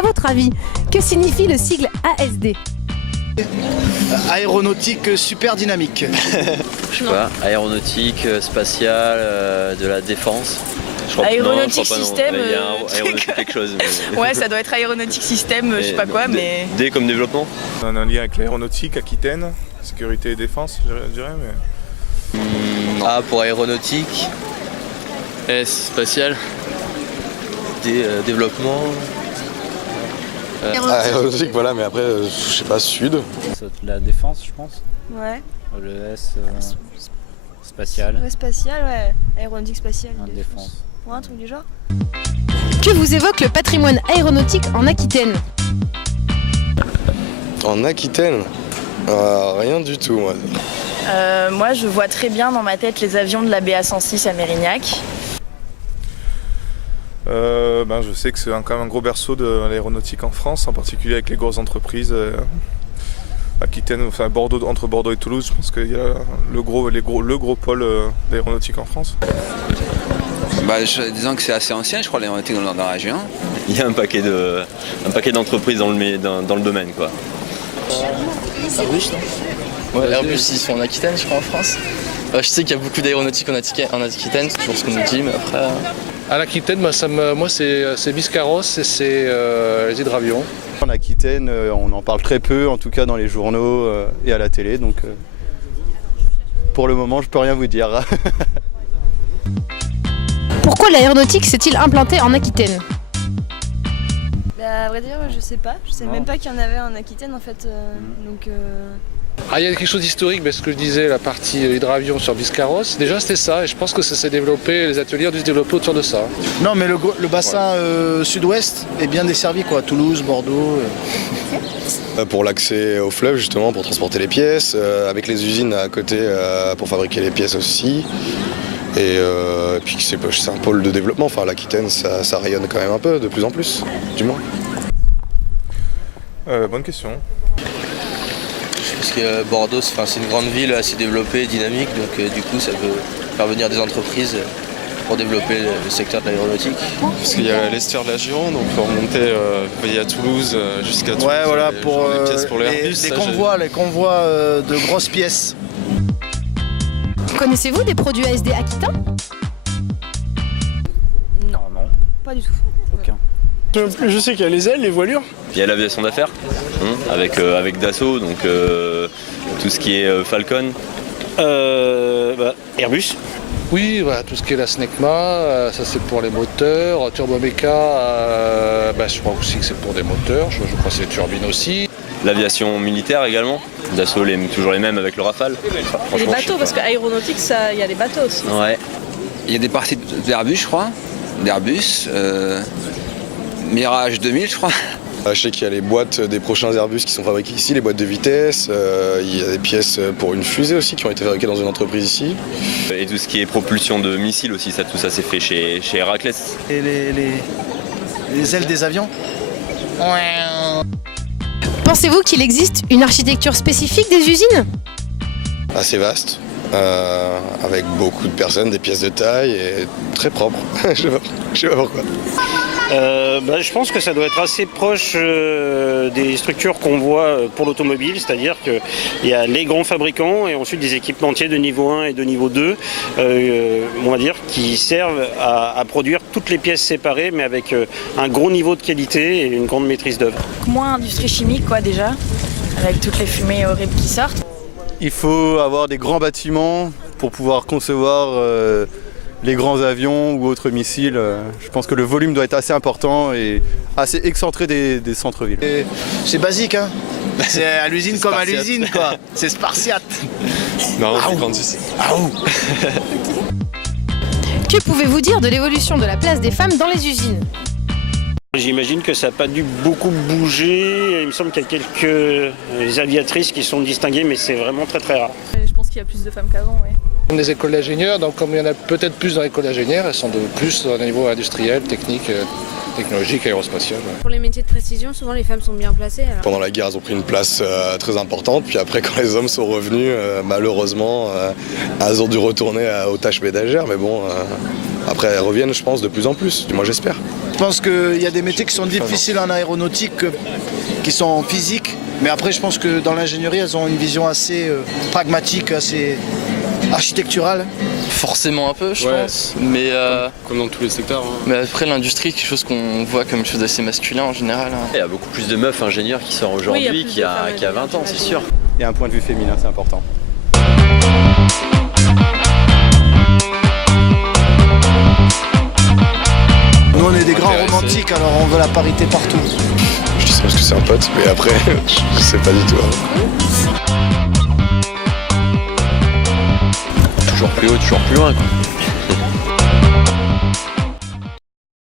À votre avis, que signifie le sigle ASD? Aéronautique super dynamique. Je sais pas, aéronautique, spatiale, de la défense. Aéronautique système. Il y a aéronautique quelque chose. Mais... Ouais, ça doit être aéronautique système, je sais pas quoi, mais. D comme développement. On a un lien avec l'aéronautique, Aquitaine, sécurité et défense, je dirais. Mais... A pour aéronautique. S spatial. D développement. Aéronautique, voilà, mais après, je sais pas, sud. La défense, je pense. Ouais. Le S spatial. Ouais, spatial, ouais. Aéronautique spatiale. La défense. Ouais, un truc du genre. Que vous évoque le patrimoine aéronautique en Aquitaine? En Aquitaine, rien du tout, moi. Moi, je vois très bien dans ma tête les avions de la BA106 à Mérignac. Je sais que c'est quand même un gros berceau de l'aéronautique en France, en particulier avec les grosses entreprises. Aquitaine, enfin Bordeaux, entre Bordeaux et Toulouse, je pense qu'il y a le gros pôle d'aéronautique en France. Disons que c'est assez ancien, je crois, l'aéronautique dans la région. Il y a un paquet d'entreprises dans le domaine, quoi. Airbus, non? Ouais, Airbus, ils sont en Aquitaine, je crois, en France. Je sais qu'il y a beaucoup d'aéronautique en Aquitaine, c'est toujours ce qu'on nous dit, mais après... À l'Aquitaine, moi c'est Biscarrosse et c'est les hydravions. En Aquitaine, on en parle très peu, en tout cas dans les journaux et à la télé, donc pour le moment je peux rien vous dire. Pourquoi l'aéronautique s'est-il implanté en Aquitaine? À vrai dire, je sais pas. Je sais même pas qu'il y en avait en Aquitaine en fait. Il y a quelque chose d'historique, ce que je disais, la partie hydravion sur Biscarrosse, déjà c'était ça, et je pense que ça s'est développé, les ateliers ont dû se développer autour de ça. Non, mais le bassin sud-ouest est bien desservi, quoi. Toulouse, Bordeaux. Pour l'accès au fleuve, justement, pour transporter les pièces, avec les usines à côté pour fabriquer les pièces aussi. Et puis c'est un pôle de développement, enfin l'Aquitaine ça rayonne quand même un peu, de plus en plus, du moins. Bonne question. Parce que Bordeaux, c'est une grande ville assez développée, dynamique, donc du coup ça peut faire venir des entreprises pour développer le secteur de l'aéronautique. Parce qu'il y a l'Ester de la Gironde, donc on peut remonter à Toulouse jusqu'à Toulouse. Ouais, voilà, pour les pièces pour les convois de grosses pièces. Connaissez-vous des produits ASD aquitains? Non, pas du tout. Aucun. Je sais qu'il y a les ailes, les voilures. Il y a l'aviation d'affaires, avec Dassault, donc tout ce qui est Falcon. Airbus. Oui, tout ce qui est la SNECMA, ça c'est pour les moteurs, Turbomeca, je crois aussi que c'est pour des moteurs, je crois que c'est les turbines aussi. L'aviation militaire également, Dassault toujours les mêmes avec le Rafale. Et les bateaux, parce qu'aéronautique, il y a des bateaux aussi. Ouais. Il y a des parties d'Airbus, je crois, Mirage 2000, je crois. Je sais qu'il y a les boîtes des prochains Airbus qui sont fabriquées ici, les boîtes de vitesse, il y a des pièces pour une fusée aussi qui ont été fabriquées dans une entreprise ici. Et tout ce qui est propulsion de missiles aussi, tout ça c'est fait chez Héraclès. Et les ailes des avions. Pensez-vous qu'il existe une architecture spécifique des usines? Assez vaste, avec beaucoup de personnes, des pièces de taille et très propre. Je sais pas pourquoi. Je pense que ça doit être assez proche des structures qu'on voit pour l'automobile, c'est-à-dire qu'il y a les grands fabricants et ensuite des équipementiers de niveau 1 et de niveau 2, on va dire, qui servent à produire toutes les pièces séparées, mais avec un gros niveau de qualité et une grande maîtrise d'œuvre. Moins industrie chimique, quoi, déjà, avec toutes les fumées horribles qui sortent. Il faut avoir des grands bâtiments pour pouvoir concevoir les grands avions ou autres missiles. Je pense que le volume doit être assez important et assez excentré des centres-villes. C'est basique, hein. C'est à l'usine comme à l'usine, quoi. C'est spartiate. Non, c'est grandissime. Que pouvez-vous dire de l'évolution de la place des femmes dans les usines? J'imagine que ça n'a pas dû beaucoup bouger. Il me semble qu'il y a quelques aviatrices qui sont distinguées, mais c'est vraiment très très rare. Je pense qu'il y a plus de femmes qu'avant, oui. Des écoles d'ingénieurs, donc comme il y en a peut-être plus dans l'école d'ingénieurs, elles sont de plus au niveau industriel, technique, technologique, aérospatial. Pour les métiers de précision, souvent les femmes sont bien placées. Alors. Pendant la guerre, elles ont pris une place très importante, puis après quand les hommes sont revenus, malheureusement, elles ont dû retourner aux tâches ménagères, mais bon, après elles reviennent je pense de plus en plus, du moins j'espère. pense qu'il y a des métiers qui sont difficiles en aéronautique, qui sont physiques. Mais après, je pense que dans l'ingénierie, elles ont une vision assez pragmatique, assez architecturale. Forcément un peu, je pense. Mais, comme dans tous les secteurs. Hein. Mais après, l'industrie, quelque chose qu'on voit comme chose assez masculin en général. Il y a beaucoup plus de meufs ingénieurs qui sortent aujourd'hui qu'il y a 20 ans, c'est sûr. Il y a un point de vue féminin, c'est important. Nous, on est des grands romantiques, alors on veut la parité partout. Je dis ça parce que c'est un pote, mais après, je sais pas du tout. Toujours plus haut, toujours plus loin, quoi.